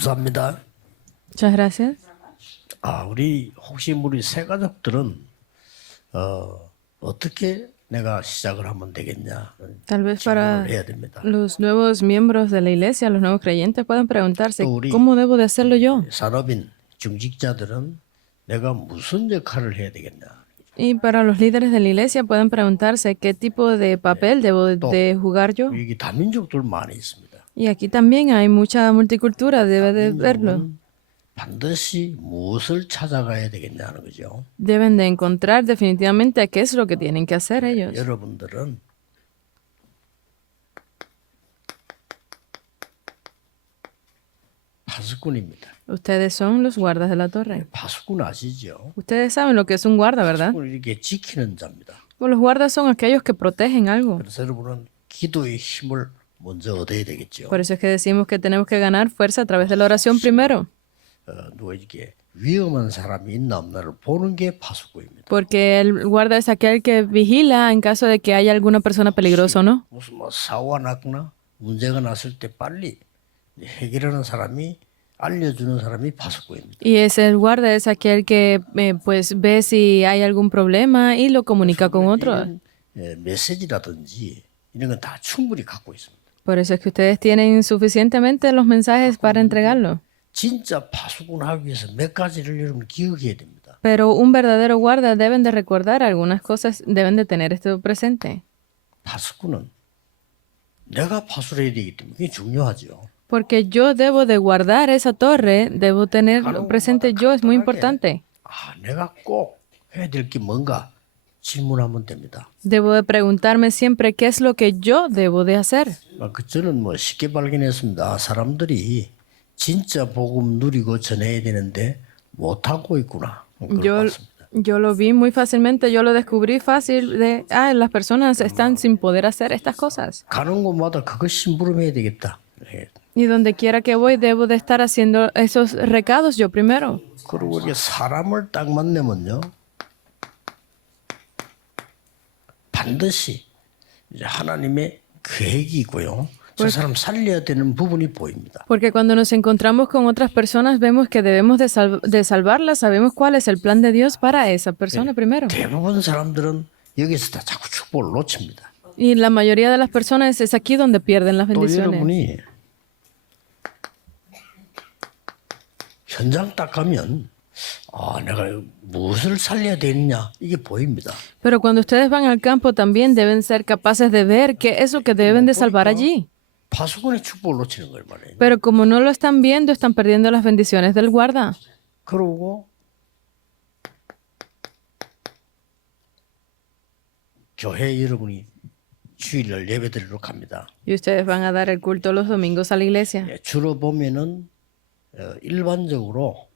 감사합니다. Muchas gracias. 우리 새 가족들은 어떻게 내가 시작을 하면 되겠냐 Tal vez 질문을 para 해야 됩니다. los nuevos miembros de la iglesia, los nuevos creyentes puedan preguntarse, 또 우리 ¿cómo debo de hacerlo yo? 산업인 중직자들은 내가 무슨 역할을 해야 되겠냐. Y para los líderes de la iglesia pueden preguntarse, ¿qué tipo de papel debo de jugar yo? 여기 다민족들 많이 있습니다. Y aquí también hay mucha multicultura, debe de verlo. 다민족은 반드시 무엇을 찾아가야 되겠냐는 거죠. Deben de encontrar definitivamente qué es lo que tienen que hacer ellos. 여러분들은 파수꾼입니다. Ustedes son los guardas de la torre. 파수꾼 아시죠? Ustedes saben lo que es un guarda, ¿verdad? 파수꾼을 이렇게 지키는 자입니다. Pues los guardas son aquellos que protegen algo. 그래서 여러분은 기도의 힘을 먼저 얻어야 되겠죠. Por eso es que decimos que tenemos que ganar fuerza a través de la oración primero. 누가 이렇게 위험한 사람이 있나 없나를 보는 게 파수꾼입니다. Porque el guarda es aquel que vigila en caso de que haya alguna persona peligrosa o no. 무슨 사고가 났거나 문제가 났을 때 빨리 해결하는 사람이 알려주는 사람이 파수꾼입니다. Y ese el guarda es aquel que pues ve si hay algún problema y lo comunica con otros. 메시지라든지 이런 건 다 충분히 갖고 있습니다. Por eso es que ustedes tienen suficientemente los mensajes para entregarlo. 진짜 파수꾼 하기 위해서 몇 가지를 여러분 기억해야 됩니다. Pero un verdadero guarda deben de recordar algunas cosas, deben de tener esto presente. 파수꾼은 내가 파수를 해야 되기 때문에 그게 중요하죠. Porque yo debo de guardar esa torre, debo tenerlo presente yo, es muy importante. 내가 꼭 해야 될 게 뭔가 질문하면 됩니다. Debo de preguntarme siempre qué es lo que yo debo de hacer. 저는 쉽게 발견했습니다. 사람들이 진짜 복음 누리고 전해야 되는데 못하고 있구나. Yo lo vi muy fácilmente, yo lo descubrí fácil de, las personas están sin poder hacer estas cosas. 가는 곳마다 그것 심부름해야 되겠다. Y donde quiera que voy, debo de estar haciendo esos recados yo primero. 그리고 이렇게 사람을 딱 만나면요. 반드시 이제 하나님의 계획이 있고요. 저 사람 살려야 되는 부분이 보입니다. Porque cuando nos encontramos con otras personas, vemos que debemos de salvarlas, sabemos cuál es el plan de Dios para esa persona primero. 대부분 사람들은 여기서 다 자꾸 축복을 놓칩니다. Y la mayoría de las personas es aquí donde pierden las 또 bendiciones. 여러분이 현장 딱 가면 내가 무엇을 살려야 되느냐 이게 보입니다. Pero cuando ustedes van al campo también deben ser capaces de ver qué es lo que deben de salvar allí. 파수꾼의 축복을 놓치는 걸 말해요. Pero como no lo están viendo, están perdiendo las bendiciones del guarda. 그러고 교회 여러분이 주일날 예배드리러 갑니다. Y ustedes van a dar el culto los domingos a la iglesia. 주로 보면은 일반적으로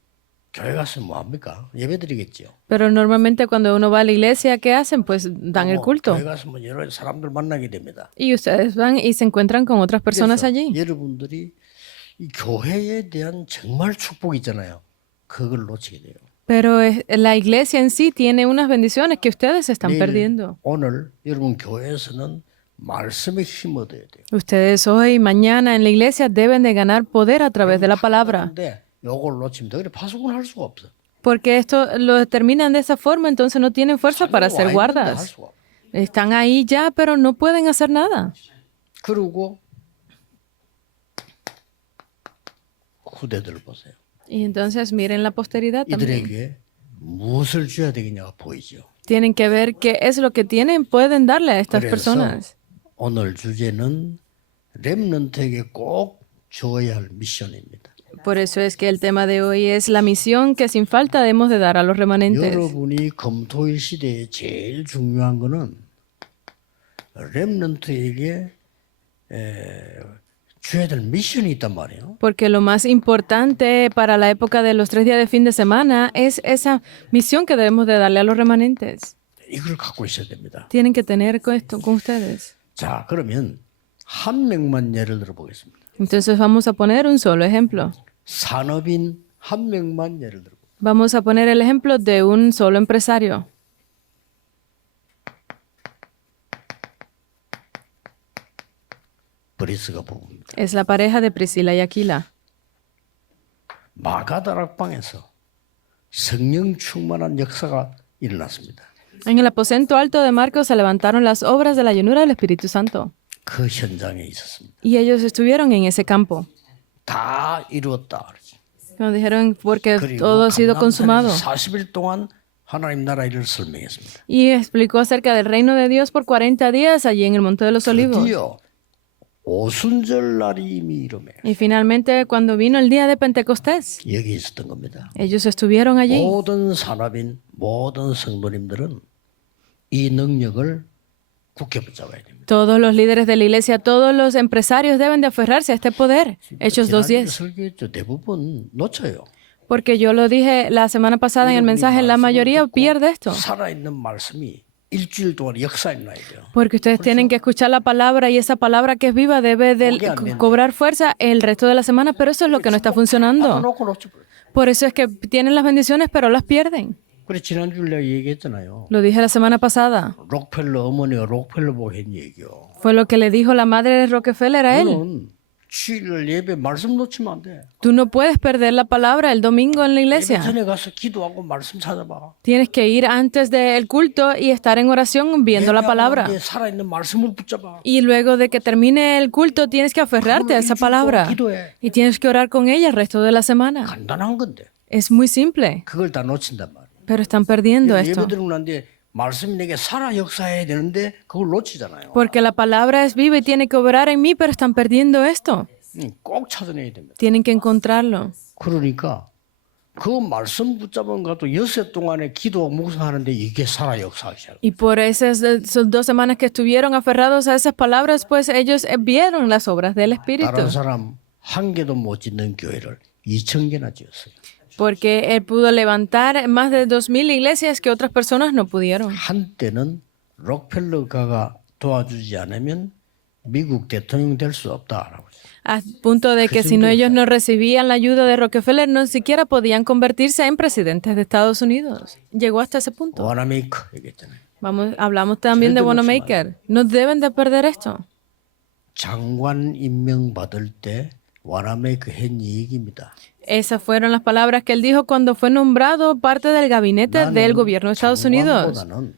교회 가서 뭐 합니까? 예배드리겠죠. Pero normalmente cuando uno va a la iglesia, ¿qué hacen? Pues dan el culto. 교회 가서 뭐 여러 사람들 만나게 됩니다. Y ustedes van y se encuentran con otras personas 그래서 allí. 여러분들이 이 교회에 대한 정말 축복이 있잖아요. 그걸 놓치게 돼요. Pero la iglesia en sí tiene unas bendiciones que ustedes están 내일, perdiendo. 오늘 여러분 교회에서는 말씀에 힘 얻어야 돼요. Ustedes hoy y mañana en la iglesia deben de ganar poder a través de la palabra. 근데 요걸 놓치면 그래 파수꾼 할 수가 없어. Porque esto lo determinan de esa forma, entonces no tienen fuerza para ser 할 guardas. 수가 없어. Están ahí ya, pero no pueden hacer nada. 그리고 후대들 보세요. Y entonces miren la posteridad también. 이들에게 무엇을 줘야 되겠냐가 보이죠. Tienen que ver qué es lo que tienen, pueden darle a estas 그래서 personas. 오늘 주제는 렘넌트에게 꼭 줘야 할 미션입니다. Por eso es que el tema de hoy es la misión que sin falta debemos de dar a los remanentes. 여러분이 검토일 시대에 제일 중요한 거는 렘넌트에게 줘야 될 미션이 있단 말이에요. Porque lo más importante para la época de los 3 días de fin de semana es esa misión que debemos de darle a los remanentes. 이걸 갖고 있어야 됩니다. Tienen que tener esto con ustedes. 자, 그러면 한 명만 예를 들어 보겠습니다. Entonces vamos a poner un solo ejemplo. 산업인 한 명만 예를 들어. Vamos a poner el ejemplo de un solo empresario. 브리스가 부부입니다. Es la pareja de Priscila y Aquila. 마가다락방에서 성령 충만한 역사가 일어났습니다. En el aposento alto de Marcos se levantaron las obras de la llenura del Espíritu Santo. 그 현장에 있었습니다. Y ellos estuvieron en ese campo. 다 이루었다. 그러죠. Cuando dijeron, porque 그리고 todo ha sido consumado. 40일 동안 하나님 나라 일을 설명했습니다. Y explicó acerca del reino de Dios por 40 días allí en el Monte de los Olivos. 드디어 오순절 날이 이미 이름에 Y finalmente, cuando vino el día de Pentecostés, 여기 있었던 겁니다. ellos estuvieron allí. 모든 산업인 모든 성도님들은 이 능력을 굳게 붙잡아야 됩니다. Todos los líderes de la iglesia, todos los empresarios deben de aferrarse a este poder. Hechos 지난주에 2:10. 설교했죠. 대부분 놓쳐요. Porque yo lo dije la semana pasada en el mensaje, la mayoría pierde esto. 살아있는 말씀이 일주일 동안 역사에 나야 돼요. Porque ustedes tienen que escuchar la palabra y esa palabra que es viva debe de cobrar fuerza el resto de la semana, pero eso es lo que no está funcionando. 놓고 놓쳐버려요. Por eso es que tienen las bendiciones, pero las pierden. 그래 지난주에 내가 얘기했잖아요. Lo dije la semana pasada. 록펠러 어머니가 록펠러 보고 한 얘기요. Fue lo que le dijo la madre de Rockefeller a él. 너는 주일날 예배 말씀 놓치면 안 돼. Tú no puedes perder la palabra el domingo en la 예배 iglesia. 전에 가서 기도하고 말씀 찾아봐. Tienes que ir antes del culto y estar en oración viendo la palabra. 예배하고 살아있는 말씀을 붙잡아. Y luego de que termine el culto, tienes que aferrarte a esa palabra. Y tienes que orar con ella el resto de la semana. 간단한 건데 Es muy simple, 그걸 다 놓친단 말이야. pero están perdiendo esto. 예배 드리고 난데 말씀이 내게 살아 역사해야 되는데 그걸 놓치잖아요. Porque la palabra es viva y tiene que obrar en mí, pero están perdiendo esto. 꼭 찾아내야 됩니다. Tienen que encontrarlo. 그러니까 그 말씀 붙잡은 것도 6세 동안에 기도 묵상하는데 이게 살아 역사하기 시작. Y por esas 2 semanas que estuvieron aferrados a esas palabras, pues ellos vieron las obras del Espíritu. 다른 사람 한 개도 못 짓는 교회를 2,000개나 지었어요. Porque él pudo levantar más de 2,000 iglesias que otras personas no pudieron. 한때는 록펠러가가 도와주지 않으면 미국 대통령 될 수 없다라고. A punto de que si no ellos no recibían la ayuda de Rockefeller, no siquiera podían convertirse en presidentes de Estados Unidos. Llegó hasta ese punto. 와나메이커 얘기했잖아요. Hablamos también de Wanamaker. No deben de perder esto. 장관 임명 받을 때 와나메이커 한 얘기입니다. Esas fueron las palabras que él dijo cuando fue nombrado parte del gabinete del gobierno de Estados Unidos. 장관보다는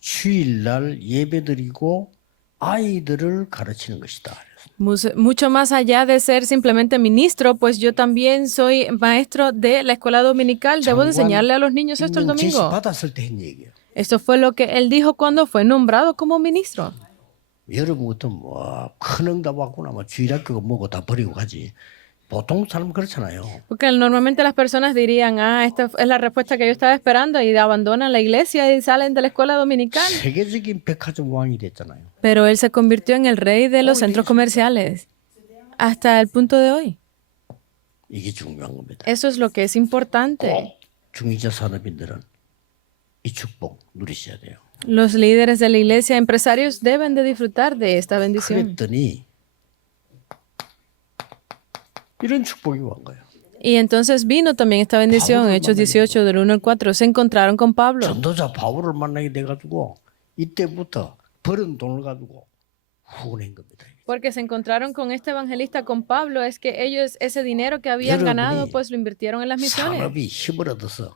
주일날 예배드리고 아이들을 가르치는 것이다. Mucho más allá de ser simplemente ministro, pues yo también soy maestro de la escuela dominical. Debo de enseñarle a los niños esto el 임명 제시 domingo. 받았을 때 한 얘기예요. Esto fue lo que él dijo cuando fue nombrado como ministro. 여러분 같은 뭐큰 응답 왔구나 뭐 주일학교가 뭐고 다 버리고 가지. 보통 사람 그렇잖아요. Porque normalmente las personas dirían, esta es la respuesta que yo estaba esperando y abandonan la iglesia y salen de la escuela dominical. 세계적인 백화점 왕이 됐잖아요. Pero él se convirtió en el rey de los centros comerciales hasta el punto de hoy. 이게 중요한 겁니다. Eso es lo que es importante. 꼭 중위자 산업인들은 이 축복 누리셔야 돼요. Los líderes de la iglesia, empresarios, deben de disfrutar de esta bendición. 그랬더니 이런 축복이 온 거예요. Y entonces vino también esta bendición. Hechos 18, del 1 al 4. Se encontraron con Pablo. 전도자 바울을 만나게 돼가지고 이때부터 벌은 돈을 가지고 후원한 겁니다. Porque se encontraron con este evangelista, con Pablo, es que ellos ese dinero que habían ganado, pues lo invirtieron en las misiones. 산업이 힘을 얻어서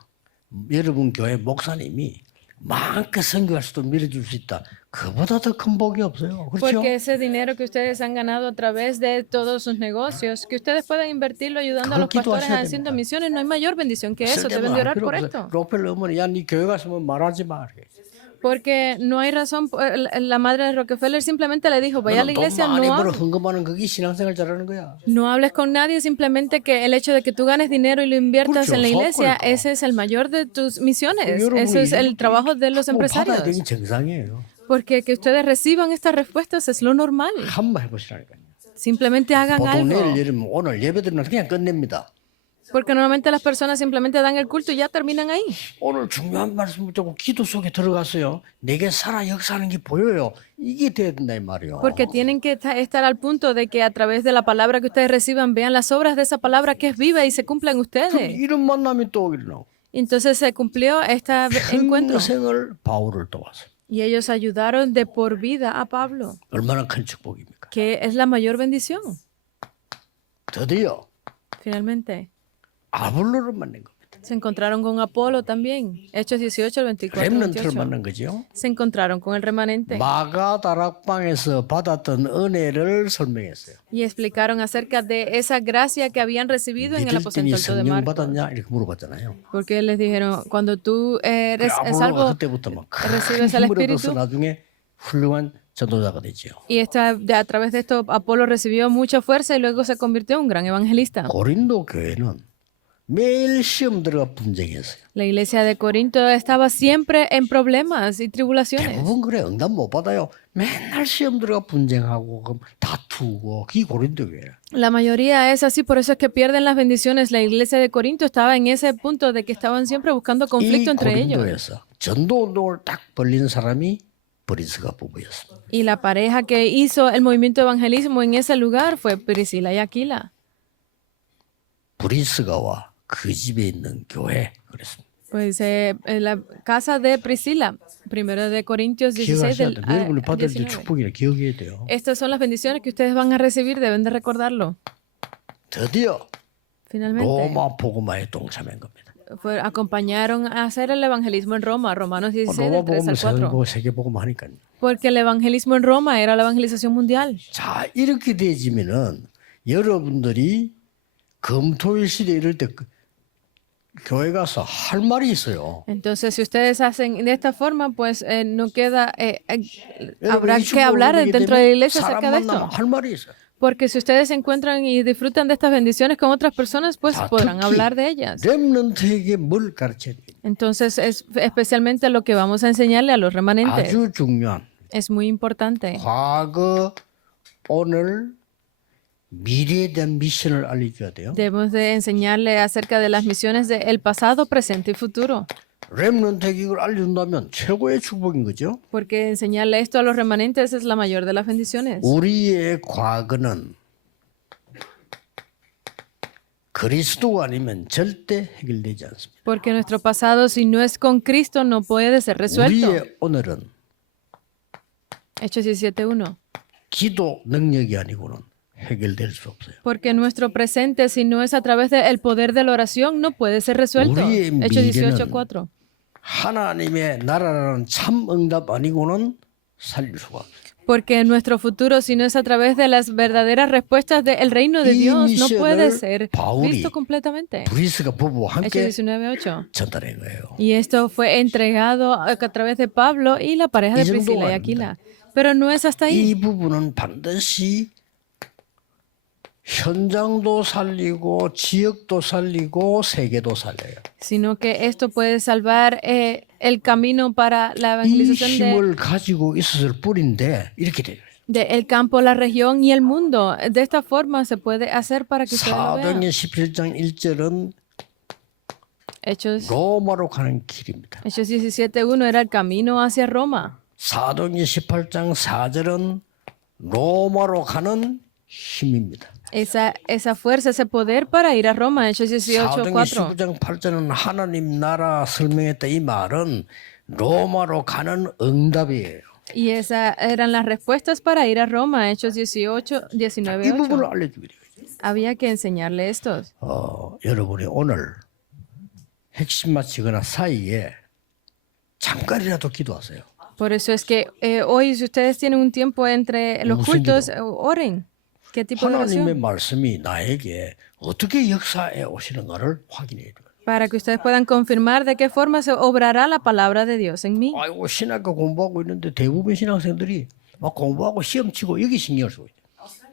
여러분 교회 목사님이 마음껏 선교할 수도 밀어줄 수 있다. 그보다 더 큰 복이 없어요. 그렇죠? Porque ese dinero que ustedes han ganado a través de todos sus negocios, que ustedes pueden invertirlo ayudando a los pastores haciendo misiones, no hay mayor bendición que eso. Deben de orar por esto. 록펠러 어머니, 야, 네 교회 갔으면 말하지 마. Porque no hay razón. La madre de Rockefeller simplemente le dijo, vaya a la iglesia, 돈 많이 no 벌어 hables. 헌금하는 그게 신앙생활 잘하는 거야. No hables con nadie, simplemente que el hecho de que tú ganes dinero y lo inviertas en la iglesia, ese es el mayor de tus misiones. Ese es el trabajo de los empresarios. 받아야 되는 정상이에요. Porque que ustedes reciban estas respuestas es lo normal. 한번 해보시라니까요. Simplemente hagan 보통 algo. 내일 예를 오늘 예배드리면 그냥 끝냅니다. Porque normalmente las personas simplemente dan el culto y ya terminan ahí. 오늘 중요한 말씀 붙잡고 기도 속에 들어갔어요. 내게 살아 역사하는 게 보여요. 이게 돼야 된다 이 말이요. Porque tienen que estar al punto de que a través de la palabra que ustedes reciban, vean las obras de esa palabra que es viva y se cumpla en ustedes. 이런 만남이 또 일어나고. Entonces se cumplió este encuentro. 평생을 바울을 도왔어요. Y ellos ayudaron de por vida a Pablo, 얼마나 큰 축복입니까? que es la mayor bendición. 드디어 Finalmente, 아볼로를 만난 겁니다. Se encontraron con Apolo también. Hechos 18, el 24, 렘넌트를 28. 만난 거죠. Se encontraron con el remanente 마가 다락방에서 받았던 은혜를 설명했어요. y explicaron acerca de esa gracia que habían recibido en el 믿을 aposento 때니 alto de 성령 Marcos. 받았냐 이렇게 물어봤잖아요. Porque les dijeron, cuando tú eres 아볼로가 salvo, 그때부터 막 recibes 큰 el 힘을 얻어서 Espíritu. 나중에 훌륭한 전도자가 되죠. Y a través de esto, Apolo recibió mucha fuerza y luego se convirtió en un gran evangelista. 고린도 교회는 매일 시험 들어가 분쟁했어요. La iglesia de Corinto estaba siempre en problemas y tribulaciones. 대부분 그래 응답 못 받아요. 맨날 시험 들어가 분쟁하고 그럼 다투고 그게 고린도 교회야. La mayoría es así, por eso es que pierden las bendiciones. La iglesia de Corinto estaba en ese punto de que estaban siempre buscando 이 conflicto entre ellos. 고린도에서 전도 운동을 딱 벌린 사람이 브리스가 부부였습니다. Y la pareja que hizo el movimiento de evangelismo en ese lugar fue Priscila y Aquila. 브리스가와 그 집에 있는 교회 그랬습니다. Pues la casa de Priscila, primero de Corintios 16 기억하셔야 del 돼요. 여러분이 받을 때 19. 축복이라 기억해야 돼요. Estas son las bendiciones que ustedes van a recibir, deben de recordarlo. 드디어 Finalmente, 로마 복음화에 동참한 겁니다. acompañaron a hacer el evangelismo en Roma, Romanos 16, 로마 del 3 복음을 al 세상 4. 보고 세계 복음 하니까요. Porque el evangelismo en Roma era la evangelización mundial. 자 이렇게 되지면은 여러분들이 금토일 시대 이럴 때 교회 가서 할 말이 있어요. Entonces, si ustedes hacen de esta forma, pues no queda, habrá 여러분이 que hablar 축복을 dentro de la 받게 iglesia 되면 acerca de 사람 만나면 esto. 할 말이 있어요. Porque si ustedes se encuentran y disfrutan de estas bendiciones con otras personas, pues 자, podrán 특히 hablar de ellas. 렘넌트에게 뭘 가르쳐야 돼요? Entonces, es especialmente lo que vamos a enseñarle a los remanentes. 아주 중요한 Es muy importante. 과거, 오늘, 미래에 대한 미션을 알려줘야 돼요. Debemos de enseñarle acerca de las misiones del pasado, presente y futuro. 렘넌트에게 이걸 알려준다면 최고의 축복인 거죠. Porque enseñarle esto a los remanentes es la mayor de las bendiciones. 우리의 과거는 그리스도가 아니면 절대 해결되지 않습니다. Porque nuestro pasado, si no es con Cristo, no puede ser resuelto. 우리의 오늘은 Hechos 17:1. 기도 능력이 아니고는 해결될 수 없어요. Porque nuestro presente, si no es a través del poder de la oración, no puede ser resuelto. 우리의 Hechos 미래는 18:4. 하나님의 나라라는 참 응답 아니고는 살릴 수가 없어요. Porque nuestro futuro, si no es a través de las verdaderas respuestas del reino de 이 Dios, no puede 미션을 ser 바울이 visto completamente. 브리스가 부부와 함께 Hechos 19:8. 전달한 거예요. Y esto fue entregado a través de Pablo y la pareja de 이 정도가 Priscila y 아닙니다. Aquila. Pero no es hasta ahí. 이 부분은 반드시 현장도 살리고 지역도 살리고 세계도 살려요. Sino que esto puede salvar el camino para la 이 evangelización 힘을 가지고 있었을 뿐인데 이렇게 돼요. el campo, la región y el mundo. De esta forma se puede hacer para que ustedes lo vean. 사도행전 17장 1절은 Hechos 로마로 가는 길입니다. 17:1 era el camino hacia Roma. 사도행전 18장 4절은 로마로 가는 힘입니다. Esa fuerza, ese poder para ir a Roma. Hechos 사도행전 18:4. 19장 8절은 하나님 나라 설명했다. 이 말은 로마로 가는 응답이에요. Y esas eran las respuestas para ir a Roma. Hechos 18, 이 19:8. 부분을 알려주게 돼요. Había que enseñarle estos. 여러분이 오늘 핵심 마치거나 사이에 잠깐이라도 기도하세요. Por eso es que hoy, si ustedes tienen un tiempo entre los 무슨 cultos, oren. ¿Qué tipo de 하나님의 oración? 말씀이 나에게 어떻게 역사해 오시는가를 확인해야 돼요. Para que ustedes puedan confirmar de qué forma se obrará la palabra de Dios en mí. 아이고 신학교 공부하고 있는데 대부분 신학생들이 막 공부하고 시험 치고 여기 신경을 쓰고 있어요.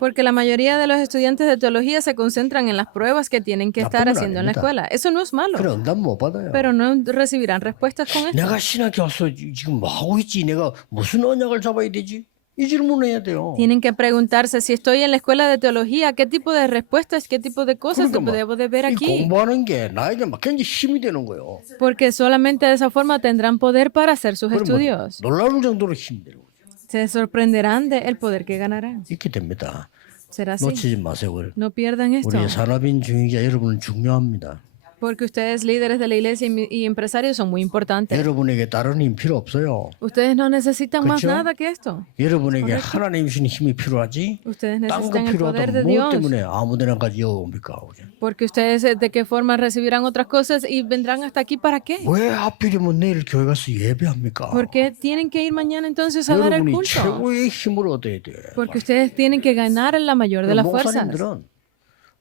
Porque la mayoría de los estudiantes de teología se concentran en las pruebas que tienen que estar 나쁜 건 haciendo en la 아닙니다. escuela. Eso no es malo, 그래 응답 못 받아요. pero no recibirán respuestas con esto. 내가 신학교 와서 지금 뭐 하고 있지? 내가 무슨 언약을 잡아야 되지? 이 질문을 해야 돼요. Tienen que preguntarse si estoy en la escuela de teología, qué tipo de respuestas, qué tipo de cosas 그러니까 debo de ver 이 aquí. 공부하는 게 나에게 막 굉장히 힘이 되는 거예요. Porque solamente de esa forma tendrán poder para hacer sus 그러면 estudios. 놀라운 정도로 힘이 되는 거죠. Se sorprenderán del poder que ganarán. 이렇게 됩니다. Será así. 놓치지 마세요. No pierdan esto. 우리 산업인 중위자 여러분은 중요합니다. Porque ustedes, líderes de la iglesia y empresarios, son muy importantes. 여러분에게 다른 힘 필요 없어요. Ustedes no necesitan más 그렇죠? nada que esto. 여러분에게 하나님 주신 힘이 필요하지. Ustedes 딴 거 necesitan el poder de 필요하다면 뭐 Dios. 때문에 아무데나 가져옵니까? Porque ustedes de qué forma recibirán otras cosas y vendrán hasta aquí para qué. 왜 하필이면 내일 교회 가서 예배합니까? ¿Por qué tienen que ir mañana entonces a dar el 여러분이 culto? 최고의 힘을 얻어야 돼. Porque ustedes tienen que ganar la mayor de las fuerzas. 목사님들은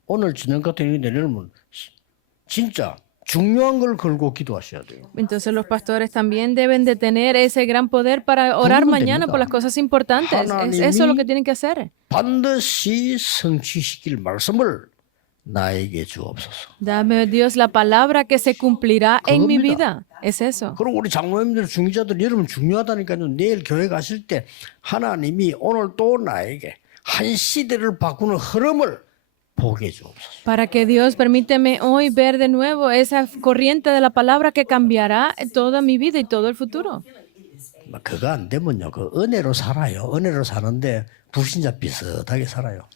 오늘 저녁 같은 경우에 내려면 진짜 중요한 걸 걸고 기도하셔야 돼요. Entonces los pastores también deben de tener ese gran poder para orar 그러면 mañana 됩니다. por las cosas importantes. Es eso lo que tienen que hacer. 반드시 성취시킬 말씀을 나에게 주옵소서. Dame, Dios, la palabra que se cumplirá en mi 그겁니다. vida. Es eso. 그리고 우리 장로님들, 중직자들 여러분 중요하다니까요. 내일 교회 가실 때 하나님이 오늘 또 나에게 한 시대를 바꾸는 흐름을 보게 주옵소서. Para que Dios permíteme hoy ver de nuevo esa corriente de la palabra que cambiará toda mi vida y todo el futuro. 그거 안 되면요, 그 은혜로 살아요. 은혜로 사는데 불신자 비슷하게 살아요.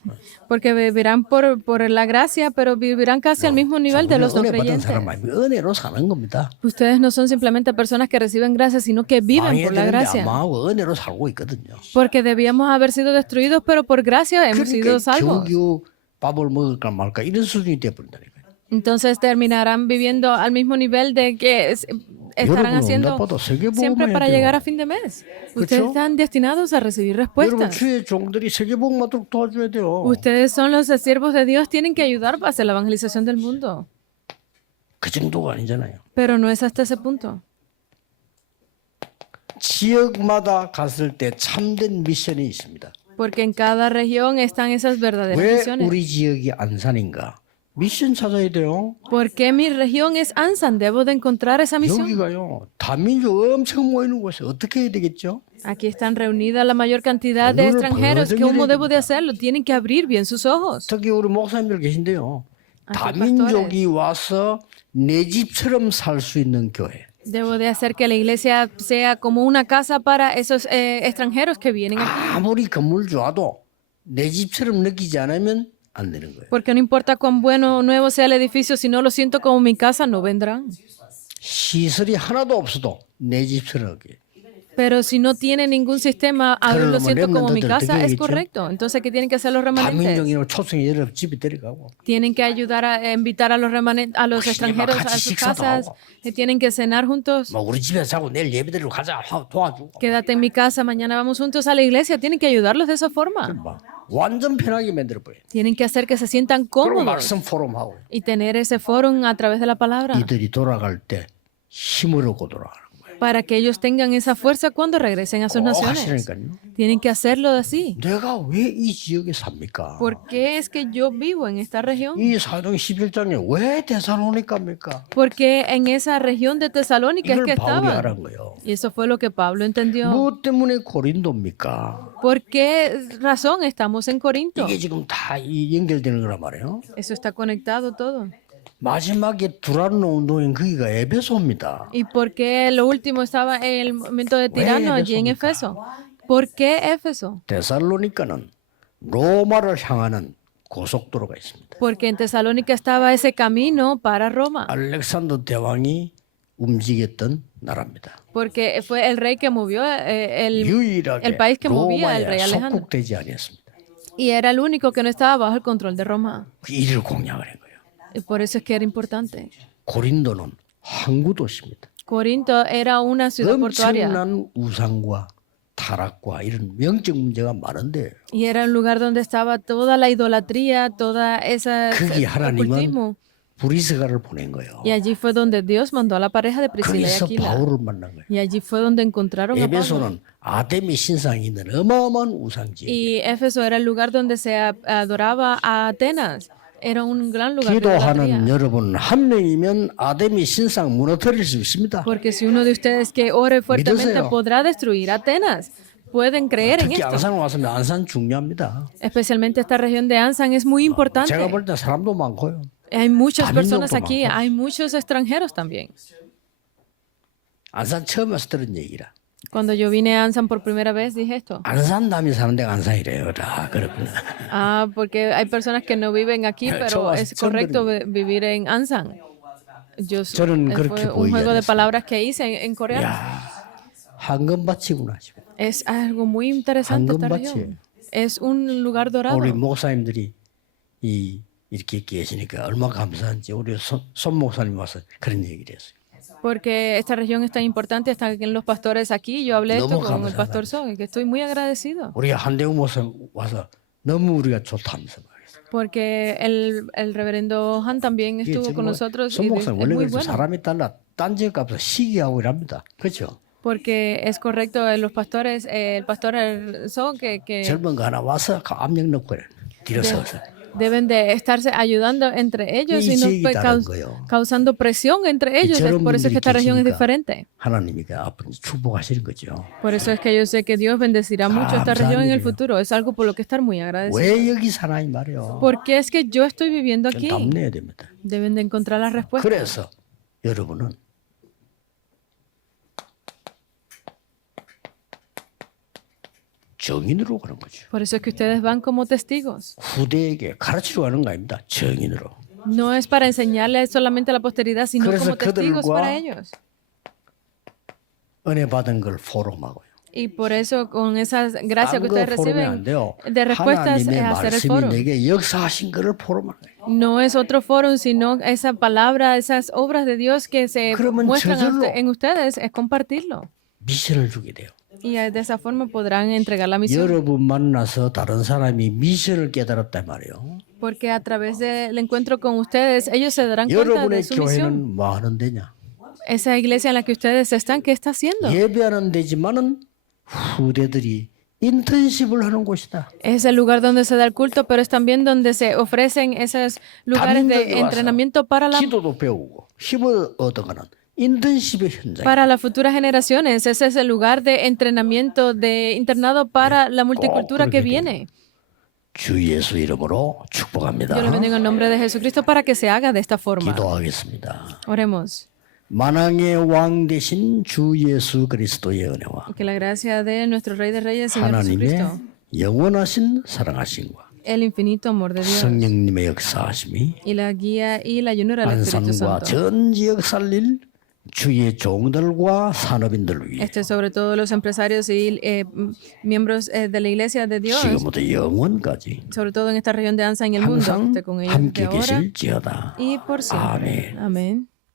Porque vivirán por la gracia, pero vivirán casi al mismo nivel de los no 은혜 받은 creyentes. 사람 아니고 은혜로 사는 겁니다. Ustedes no son simplemente personas que reciben gracia, sino que viven 망해야 por la 되는데 안 gracia. 망하고 은혜로 살고 있거든요. Porque debíamos haber sido destruidos, pero por gracia hemos sido 그러니까 salvos. 겨우겨우 밥을 먹을까 말까 이런 수준이 돼버린다니까요. Entonces terminarán viviendo al mismo nivel de que estarán 여러분은 haciendo 응답받아 세계복음을 siempre 해야 para 돼요. llegar a fin de mes. Ustedes 그렇죠? están destinados a recibir 여러분 respuestas. 주의 종들이 세계복음 받도록 도와줘야 돼요. Ustedes son los siervos de Dios, tienen que ayudar a hacer la evangelización del mundo. 그 정도가 아니잖아요. Pero no es hasta ese punto. 지역마다 갔을 때 참된 미션이 있습니다. Porque en cada región están esas verdaderas 왜 misiones. 우리 지역이 안산인가? 미션 찾아야 돼요. ¿Por qué mi región es Ansan? Debo de encontrar esa misión. 여기가요. 다민족 엄청 모이는 곳에 어떻게 해야 되겠죠? Aquí están reunidas la mayor cantidad de extranjeros. ¿Cómo debo de hacerlo? Tienen que abrir bien sus ojos. 특히 우리 목사님들 계신데요. Aquí 다민족이 와서 내 집처럼 살 수 있는 교회. Debo de hacer que la iglesia sea como una casa para esos extranjeros que vienen aquí. 아무리 건물 좋아도 내 집처럼 느끼지 않으면 안 되는 거예요. Porque no importa cuán bueno o nuevo sea el edificio, si no lo siento como mi casa, no vendrán. 시설이 하나도 없어도 내 집처럼 하게. Pero si no tiene ningún sistema, ahora lo 그러려면 siento como mi 렘넌트들 casa, 어떻게 es 하겠죠? correcto. Entonces, ¿qué tienen que hacer los remanentes? 다민족이나 초성이 여러 집에 데려가고 Tienen que ayudar a invitar a los a los extranjeros a sus casas. Tienen que cenar juntos. 뭐 우리 집에서 자고 내일 예배드리러 가자 하고 도와주고 Quédate en mi casa, mañana vamos juntos a la iglesia. Tienen que ayudarlos de esa forma. 막 완전 편하게 만들어버려. Tienen que hacer que se sientan 그리고 cómodos 말씀 포럼하고 y tener ese foro a través de la palabra 이들이 돌아갈 때 힘을 얻고 돌아가는 거예요. para que ellos tengan esa fuerza cuando regresen a sus 꼭 naciones. 하시라니까요. Tienen que hacerlo así. 내가 왜 이 지역에 삽니까? ¿Por qué es que yo vivo en esta región? 이 사도행 11장에 왜 데살로니카입니까? Porque en esa región de Tesalónica es 이걸 que 바울이 estaban. 알은 거예요. Y eso fue lo que Pablo entendió. 무엇 때문에 고린도입니까? ¿Por qué razón estamos en Corinto? 이게 지금 다 연결되는 거란 말이에요. Eso está conectado todo. 마지막에 두란노 운동인 거기가 에베소입니다. ¿Y por qué lo último estaba en el momento de tirano allí en Éfeso? ¿Por qué Éfeso? 데살로니카는 로마를 향하는 고속도로가 있습니다. Porque en Tesalónica estaba ese camino para Roma. 알렉산더 대왕이 움직였던 나라입니다. Porque fue el rey que movió, el 유일하게 país que movía el rey 로마에 Alejandro. 속국되지 아니었습니다. Y era el único que no estaba bajo el control de Roma. 그 일을 공략을 한 거예요. Y por eso es que era importante. 고린도는 항구 도시입니다. Corinto era una ciudad portuaria. 엄청난 우상과 타락과 이런 영적 문제가 많은데 Y era un lugar donde estaba toda la idolatría, toda esa 거기 하나님은 ocultismo. 브리스가를 보낸 거예요. Y allí fue donde Dios mandó a la pareja de Priscila y 거기서 Aquila. 바울을 만난 거예요. Y allí fue donde encontraron a Pablo. 에베소는 아데미 신상이 있는 어마어마한 우상지. Y Éfeso era el lugar donde se adoraba a Atenas. Era un gran lugar de 기도하는 idolatría. 여러분 한 명이면 아데미 신상 무너뜨릴 수 있습니다. Porque si uno de ustedes que ore fuertemente 믿으세요. podrá destruir Atenas. Pueden creer en 특히 esto. 안산 왔으면 안산 중요합니다. Especialmente esta región de Ansan es muy importante. 제가 볼 때 사람도 많고요. Hay muchas 다민족도 personas aquí, 많고. hay muchos extranjeros también. 안산 처음 와서 들은 얘기라. Cuando yo vine a Ansan por primera vez dije esto. 안산 남이 사는 데가 안산이래요. 다 그렇구나. Ah, porque hay personas que no viven aquí, pero 좋아서 es 처음 correcto vivir en Ansan. 저는 그렇게 fue un 보이지 juego de 않았어요. palabras que hice en coreano. 야, 황금밭이구나 지금. Es algo muy interesante esta 황금밭이에요. región. Es un lugar dorado. 우리 목사님들이 이렇게 계시니까 얼마나 감사한지 우리 손 목사님 와서 그런 얘기를 했어요. Porque esta región es tan importante, están los pastores aquí. Yo hablé esto 너무 con el 감사하다. pastor Song, que estoy muy agradecido. 우리가 한대웅 목사 와서 너무 우리가 좋다면서 말했어요. Porque el reverendo Han también 이게 estuvo con 정말 nosotros 손 y 목사님 es 원래 muy 그래서 bueno. 사람에 따라 딴 지역 가서 시기하고 이랍니다. 그렇죠? Porque es correcto, los pastores, el pastor Song, que 젊은 거 하나 와서 압력 넣고 그래. 뒤로서서. deben de estarse ayudando entre ellos y 이 no 지역이 다른 거예요. causando presión entre ellos. Por eso es que esta región es diferente. 하나님이 앞으로 축복하시는 거죠. Por eso es que yo sé que Dios bendecirá mucho esta región en el futuro. Es algo por lo que estar muy agradecido. 왜 여기 사나 이 말이요. ¿Por qué es que yo estoy viviendo aquí? 답내야 됩니다. Deben de encontrar la respuesta. 그래서 여러분은 정인으로 가는 거죠. Por eso es que ustedes van como testigos. 후대에게 가르치러 가는 거 아닙니다. 정인으로. No es para enseñarles solamente a la posteridad, sino 그래서 como testigos 그들과 para ellos. 은혜 받은 걸 포럼하고요. Y por eso, con esas gracias que 딴거 ustedes 포럼이 안 reciben 돼요. de respuestas, 하나님의 es hacer el 말씀이 foro. 내게 역사하신 거를 포럼하는 거예요. No es otro foro, sino esa palabra, esas obras de Dios que se 그러면 muestran 저절로 en ustedes, es compartirlo. 미션을 주게 돼요. Y de esa forma podrán entregar la misión. 여러분 만나서 다른 사람이 미션을 깨달았단 말이에요. Porque a través del encuentro con ustedes, ellos se darán cuenta de 여러분의 su misión. 교회는 뭐 하는 데냐? Esa iglesia en la que ustedes están, ¿qué está haciendo? 예배하는 데지만은 후대들이 인턴십을 하는 곳이다. Es el lugar donde se da el culto, pero es también donde se ofrecen esos lugares 담임들이 de 와서 entrenamiento 기도도 배우고 힘을 얻어가는 인턴십의 현장. para las futuras generaciones. Ese es el lugar de entrenamiento, de internado para la multicultura que viene. 주 예수 이름으로 축복합니다. Yo le bendigo en nombre de Jesucristo para que se haga de esta forma. 기도하겠습니다. Oremos. 만왕의 왕 되신 주 예수 그리스도의 은혜와 Y que la gracia de nuestro Rey de Reyes, Señor 하나님의 Jesucristo, 영원하신 사랑하심과 el infinito amor de Dios 성령님의 역사하심이 y la guía y la llenura del Espíritu 안산과 Santo. 전 지역 살릴 주의 종들과 산업인들을 위해 Sobre todo los empresarios y miembros de la iglesia de Dios, 지금부터 영원까지 sobre todo en esta región de Ansa en el mundo, 항상 esté con ellos desde 함께 ahora 계실지어다. y por siempre. 아멘. Amén.